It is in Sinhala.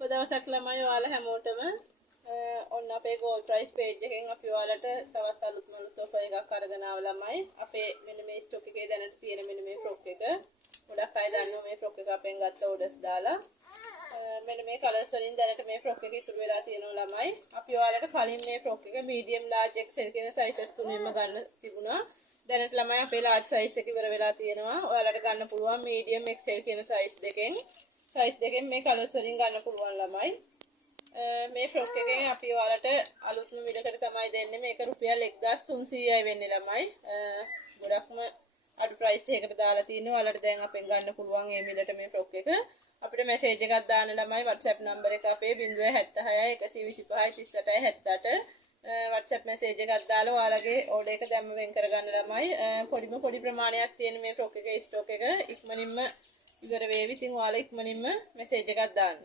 සුප දවසක් ළමයි ඔයාලා හැමෝටම. ඔන්න අපේ gold price page එකෙන් අපි ඔයාලට තවත් අලුත්ම offer එකක් අරගෙන ආව ළමයි. අපේ මෙන්න මේ stock එකේ දැනට තියෙන මෙන්න මේ frock එක. ගොඩක් අය දන්නවා මේ frock එක අපෙන් ගත්ත orders දාලා. මෙන්න මේ colors වලින් දැනට මේ frock එක ඉතුරු වෙලා තියෙනවා ළමයි. අපි ඔයාලට කලින් මේ frock එක medium large XL කියන sizes තුනෙන්ම ගන්න තිබුණා. දැනට ළමයි අපේ large size එක ඉවර වෙලා තියෙනවා. ඔයාලට ගන්න පුළුවන් medium XL කියන size දෙකෙන්. size දෙකෙන් මේ colors වලින් ගන්න පුළුවන් ළමයි. මේ frock එකෙන් අපි ඔයාලට අලුත්ම මිලකට තමයි දෙන්නේ. මේක රුපියල් 1300යි වෙන්නේ ළමයි. ගොඩක්ම අඩු price එකකට දාලා තිනවා. ඔයාලට දැන් අපෙන් ගන්න පුළුවන් මේ මිලට මේ frock එක. අපිට message එකක් දාන්න ළමයි. WhatsApp number එක අපේ 076 125 38 78 WhatsApp message එකක් දාලා ඔයාලගේ order එක දැම්ම වෙන් කරගන්න ළමයි. පොඩි ප්‍රමාණයක් තියෙන මේ frock එකේ stock එක ඉක්මනින්ම ඉවර වේවි. ඉතින් ඔයාලා ඉක්මනින්ම message එකක් දාන්න.